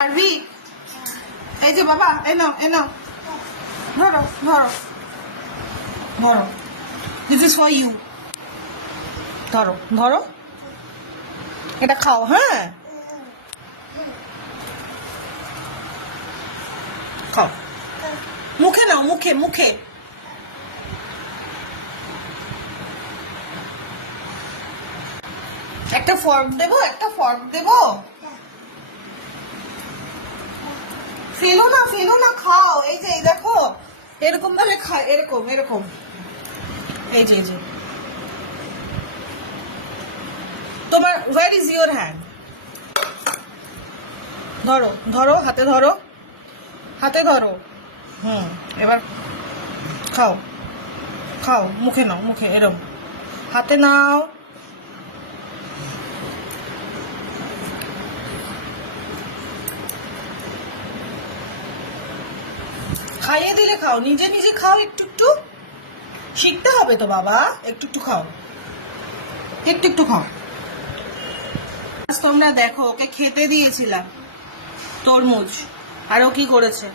পারবি? এই যে বাবা, এনাও এনাও, ধরো ধরো ধরো, দিস ইজ ফর ইউ। ধরো ধরো, এটা খাও। হ্যাঁ, খাও, মুখে নাও, মুখে মুখে। একটা ফর্ক দেবো, একটা ফর্ক দেবো। ফেলো না, ফেলো না, খাও। এই যে এই দেখো, এরকম ভাবে খায়, এরকম এরকম। এই যে এই যে, তোমার ওয়্যার ইজ ইউর হ্যান্ড? ধরো ধরো, হাতে ধরো, হাতে ধরো। এবার খাও, খাও, মুখে নাও, মুখে এরকম, হাতে নাও। খাইয়ে দিলে খাও, নিজে নিজে খাও, একটু একটু শিখতে হবে তো বাবা, একটু একটু খাও, একটু একটু খাও। তোমরা দেখো, ওকে খেতে দিয়েছিলাম তরমুজ, আর ও কি করেছে।